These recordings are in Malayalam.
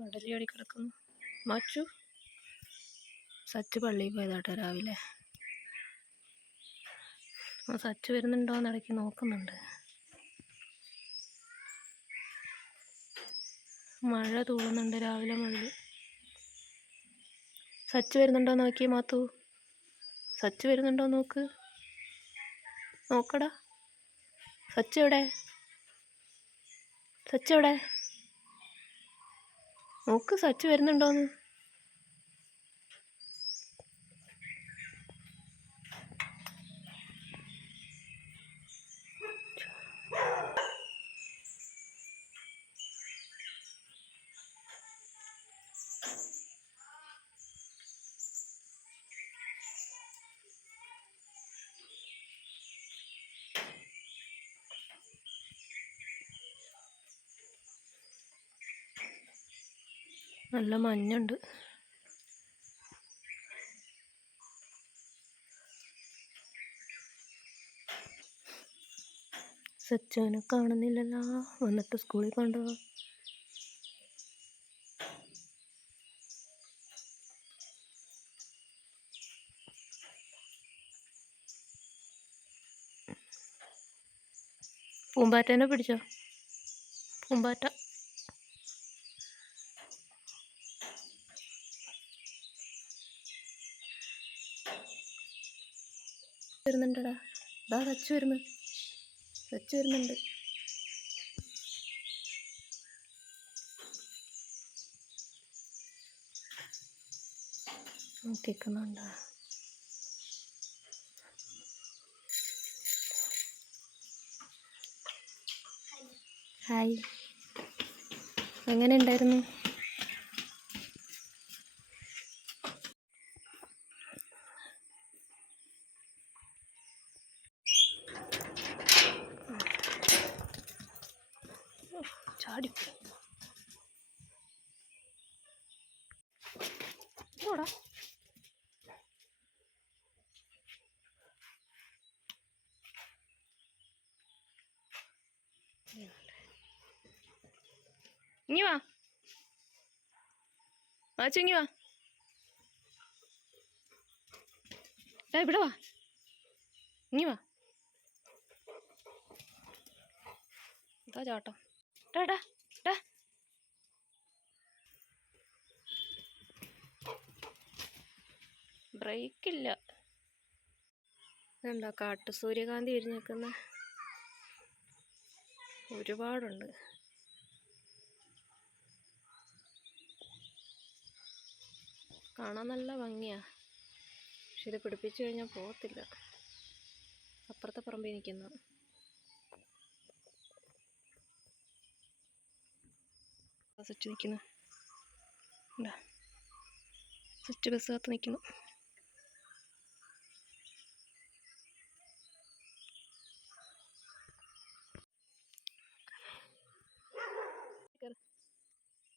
വടലിയാടി കിടക്കുന്നു. മച്ചു സച്ച് പള്ളിയിൽ പോയതാട്ടോ രാവിലെ. സച്ച് വരുന്നുണ്ടോയെന്ന് ഇടയ്ക്ക് നോക്കുന്നുണ്ട്. മഴ തൂളുന്നുണ്ട് രാവിലെ മുതൽ. സച്ച് വരുന്നുണ്ടോ നോക്കിയേ മാത്തു. സച്ച് വരുന്നുണ്ടോ നോക്ക്. നോക്കടാ. സച്ച് എവിടെ? സച്ച് എവിടെ? നോക്ക് സച്ച് വരുന്നുണ്ടോന്ന്. നല്ല മഞ്ഞുണ്ട്. സച്ചുവിനെ കാണുന്നില്ലല്ലോ. വന്നിട്ട് സ്കൂളിൽ കൊണ്ടുപോകാം. പൂമ്പാറ്റേനെ പിടിച്ചോ. പൂമ്പാറ്റ വരുന്നുണ്ടടാ. ഇതാ സച്ച് വരുന്നു. സച്ച് വരുന്നുണ്ട്. നോക്കിക്കുന്നുണ്ടോ? ഹായ്, എങ്ങനെ ഉണ്ടായിരുന്നു? ചാടി ഓടാ. ഇങ്ങി വാ മാച്ചു, ഇങ്ങി വാ. ഇവിടെ വാ. ഇങ്ങി വാ. ഇതാ ചാട്ടം. ടാ ബ്രേക്കില്ല. ഇതെന്താ കാട്ടു സൂര്യകാന്തി വിരിഞ്ഞേക്കുന്ന ഒരുപാടുണ്ട്. കാണാൻ നല്ല ഭംഗിയാ. പക്ഷെ ഇത് പിടിപ്പിച്ചു കഴിഞ്ഞാൽ പോകത്തില്ല. അപ്പുറത്തെ പറമ്പിൽ നിൽക്കുന്ന സ്വിച്ച് നിൽക്കുന്നു. സ്വിച്ച് ബസ് കാത്ത് നിൽക്കുന്നു.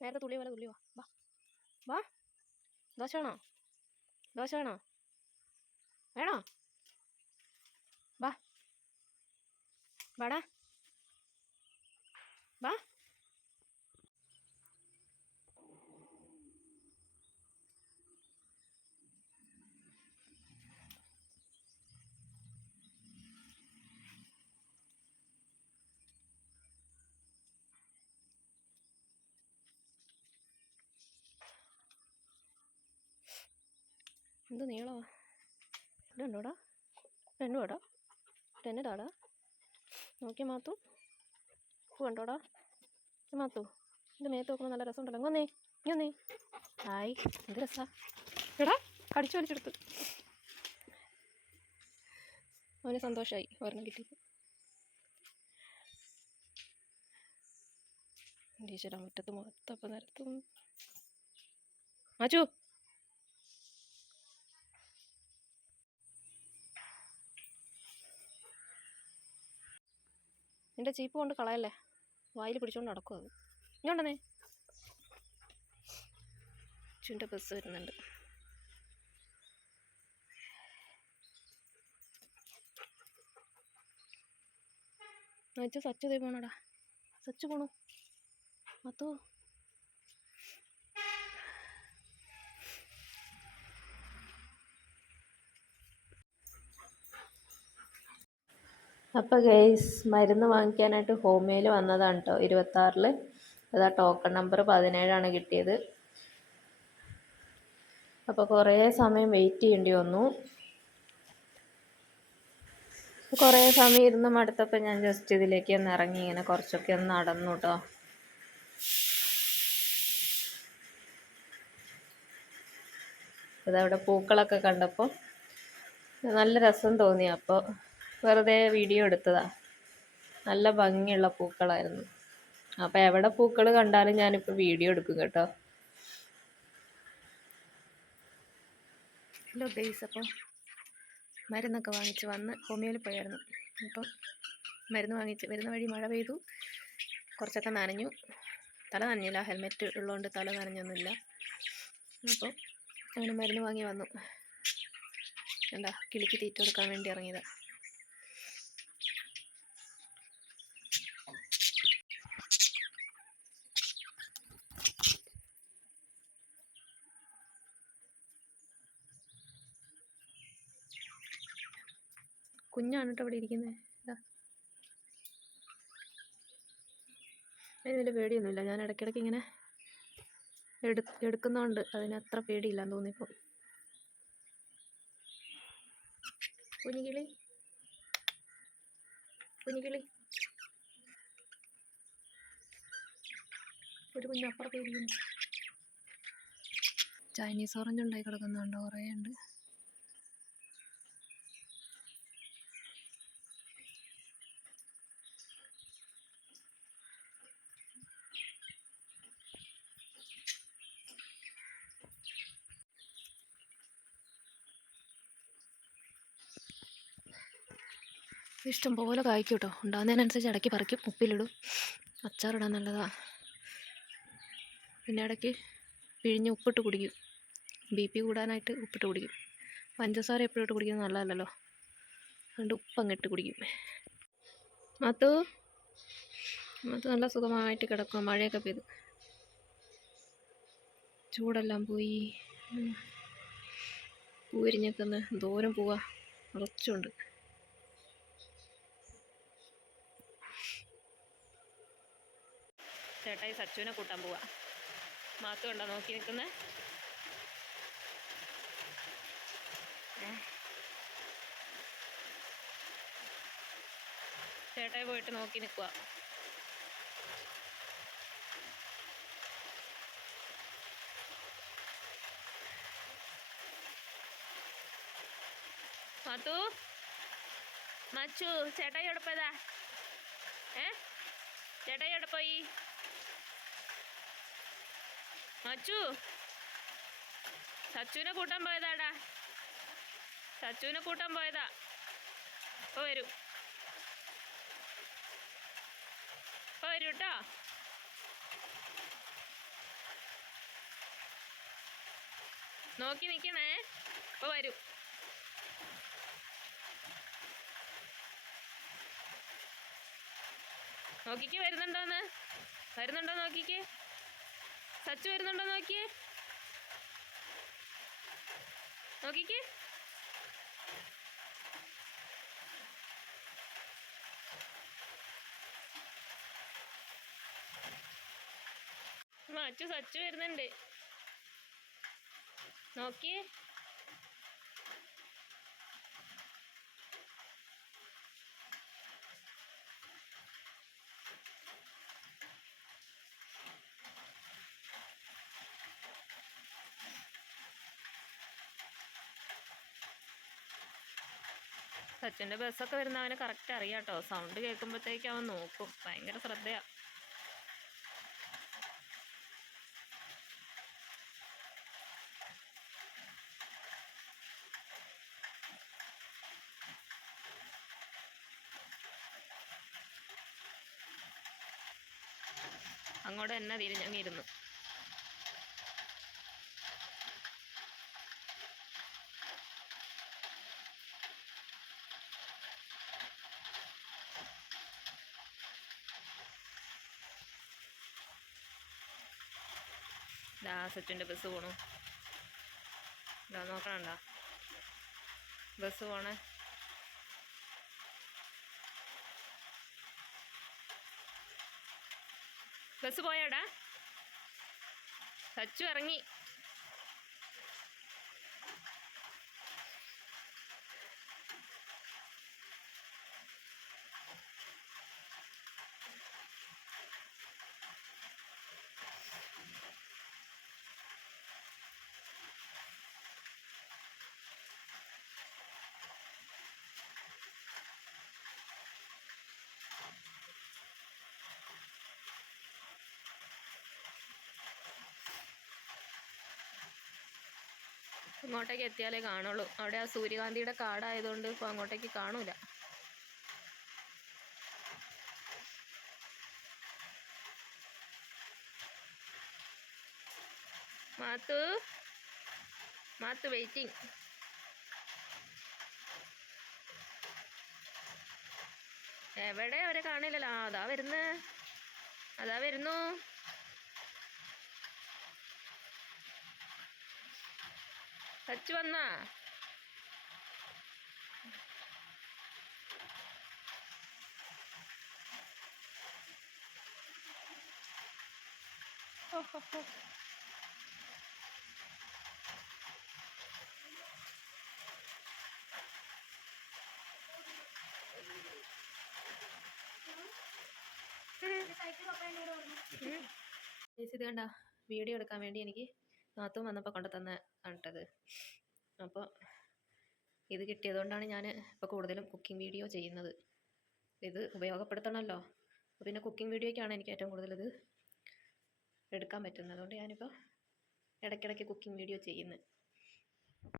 നേരത്തെ തുള്ളി പോലെ തുള്ളി വാ. വാ. ദോശ വേണോ? ദോശ വേണോ? വേണോ? വാ. വാടാ. വാ. എന്ത് നീളമാ. ഇതുണ്ടോടാ? രണ്ടുവാടാ. എന്നതാടാ? നോക്കി മാത്തു. പൂ കണ്ടോടാ മാത്തു. ഇത് മേത്ത് നോക്കുമ്പോൾ നല്ല രസമുണ്ടല്ലോ. ഇങ്ങൊന്നേ. ഹായ്, എന്ത് രസാ. എടാ കടിച്ചു വലിച്ചെടുത്ത്. അവന് സന്തോഷമായി ഒരെണ്ണം കിട്ടിയത്. ടീച്ചറാ മുറ്റത്ത് മൊത്തപ്പം നിരത്തും. മാച്ചു, എൻ്റെ ചീപ്പ് കൊണ്ട് കളയല്ലേ. വായിൽ പിടിച്ചോണ്ട് നടക്കും അത്. ഇങ്ങോട്ടേ. ചുൻ്റെ ബസ് വരുന്നുണ്ട്. സച്ച് പോണടാ. സച്ച് പോണു. മത്തോ അപ്പോൾ ഗൈസ് മരുന്ന് വാങ്ങിക്കാനായിട്ട് ഹോമിയോയിൽ വന്നതാണ് കേട്ടോ 26-ൽ. അതാ ടോക്കൺ നമ്പർ 17ആണ് കിട്ടിയത്. അപ്പോൾ കുറേ സമയം വെയിറ്റ് ചെയ്യേണ്ടി വന്നു. കുറേ സമയം ഇരുന്ന് മടുത്തപ്പോൾ ഞാൻ ജസ്റ്റ് ഇതിലേക്ക് ഒന്ന് ഇറങ്ങി ഇങ്ങനെ കുറച്ചൊക്കെ ഒന്ന് നടന്നു കേട്ടോ. അതവിടെ പൂക്കളൊക്കെ കണ്ടപ്പോൾ നല്ല രസം തോന്നി. അപ്പോൾ വെറുതെ വീഡിയോ എടുത്തതാ. നല്ല ഭംഗിയുള്ള പൂക്കളായിരുന്നു. അപ്പോൾ എവിടെ പൂക്കൾ കണ്ടാലും ഞാനിപ്പോൾ വീഡിയോ എടുക്കും കേട്ടോ. ഹലോ ഗൈസ്, അപ്പോൾ മരുന്നൊക്കെ വാങ്ങിച്ച് വന്ന് ഹോമിയോയിൽ പോയായിരുന്നു. അപ്പം മരുന്ന് വാങ്ങിച്ച് വരുന്ന വഴി മഴ പെയ്തു. കുറച്ചൊക്കെ നനഞ്ഞു. തല നനഞ്ഞില്ല, ഹെൽമെറ്റ് ഉള്ളതുകൊണ്ട് തല നനഞ്ഞൊന്നുമില്ല. അപ്പോൾ അങ്ങനെ മരുന്ന് വാങ്ങി വന്നു. എന്താ കിളിക്ക് തീറ്റ കൊടുക്കാൻ വേണ്ടി ഇറങ്ങിയതാണ്. കുഞ്ഞാണ് കേട്ടോ ഇവിടെ ഇരിക്കുന്നത്. അതിന് വലിയ പേടിയൊന്നുമില്ല. ഞാൻ ഇടയ്ക്കിടയ്ക്ക് ഇങ്ങനെ എടുക്കുന്നതുകൊണ്ട് അതിന് അത്ര പേടിയില്ലാന്ന് തോന്നിപ്പോൾ. കുഞ്ഞിക്കിളി ഒരു കുഞ്ഞപ്പുറത്ത് ഇരിക്കുന്നു. ചൈനീസ് ഓറഞ്ച് ഉണ്ടായി കിടക്കുന്നുണ്ടോ? കുറേ ഉണ്ട്. ഇഷ്ടം പോലെ കായ്ക്കും കേട്ടോ. ഉണ്ടാകുന്നതിനനുസരിച്ച് ഇടയ്ക്ക് പറിക്കും, ഉപ്പിലിടും. അച്ചാറിടാൻ നല്ലതാണ്. പിന്നെ ഇടയ്ക്ക് പിഴിഞ്ഞ് ഉപ്പിട്ട് കുടിക്കും. BP കൂടാനായിട്ട് ഉപ്പിട്ട് കുടിക്കും. പഞ്ചസാര എപ്പോഴും ഇട്ട് കുടിക്കുന്നത് നല്ലതല്ലല്ലോ, അതുകൊണ്ട് ഉപ്പങ്ങിട്ട് കുടിക്കും. മത്തു നല്ല സുഖമായിട്ട് കിടക്കുക. മഴയൊക്കെ പെയ്തു, ചൂടെല്ലാം പോയി. പൂവിരിഞ്ഞൊക്കെ ഒന്ന് ദൂരം പോവാ, നിറച്ചുണ്ട്. ചേട്ടായി സച്ചുവിനെ കൂട്ടാൻ പോവാ. മാത്തു ഉണ്ടോ നോക്കി നിൽക്കുന്നത്? ചേട്ടായി പോയിട്ട് നോക്കി നിൽക്കുക. മാത്തു, മച്ചു, ചേട്ടായി എവിടെ പോയതാ? ചേട്ടായി എവിടെ പോയി? മച്ചു, സച്ചുവിനെ കൂട്ടാൻ പോയതാടാ. സച്ചുവിനെ കൂട്ടാൻ പോയതാ. ഇപ്പോൾ വരും, ഇപ്പോൾ വരും കേട്ടോ. നോക്കി നിൽക്കണേ, ഇപ്പോൾ വരും. നോക്കിക്ക് വരുന്നുണ്ടോ നോക്കിക്ക്. സച്ചു വരുന്നുണ്ടോ നോക്കിക്ക്. സച്ചു വരുന്നുണ്ട്, നോക്കിയേ. സച്ചിൻ്റെ ബസ്സൊക്കെ വരുന്ന അവന് കറക്റ്റ് അറിയാം കേട്ടോ. സൗണ്ട് കേൾക്കുമ്പോഴത്തേക്ക് അവൻ നോക്കും, ഭയങ്കര ശ്രദ്ധയാണ്. അങ്ങോട്ട് തന്നെ തിരിഞ്ഞങ്ങിരുന്നു. സച്ചിൻ്റെ ബസ് പോണു. നോക്കണണ്ട, ബസ് പോണേ. ബസ് പോയോടാ? സച്ചു ഇറങ്ങി. ഇങ്ങോട്ടേക്ക് എത്തിയാലേ കാണുള്ളൂ. അവിടെ ആ സൂര്യകാന്തിയുടെ കാടായതുകൊണ്ട് ഇപ്പോൾ അങ്ങോട്ടേക്ക് കാണൂല. മാത്തു മാത്തു വെയിറ്റിംഗ്. എവിടെ അവരെ കാണില്ലല്ലോ. അതാ വരുന്നു, അതാ വരുന്നു. സച്ചു വന്നാ? ഇത് കണ്ട വീഡിയോ എടുക്കാൻ വേണ്ടി എനിക്ക് നാത്തും വന്നപ്പോൾ കൊണ്ടു തന്ന കണ്ടത്. അപ്പോൾ ഇത് കിട്ടിയതുകൊണ്ടാണ് ഞാൻ ഇപ്പോൾ കൂടുതലും കുക്കിംഗ് വീഡിയോ ചെയ്യുന്നത്. ഇത് ഉപയോഗപ്പെടുത്തണമല്ലോ. പിന്നെ കുക്കിംഗ് വീഡിയോയ്ക്കാണ് എനിക്ക് ഏറ്റവും കൂടുതൽ ഇത് എടുക്കാൻ പറ്റുന്നത്. അതുകൊണ്ട് ഞാനിപ്പോൾ ഇടയ്ക്കിടയ്ക്ക് കുക്കിംഗ് വീഡിയോ ചെയ്യുന്നത്.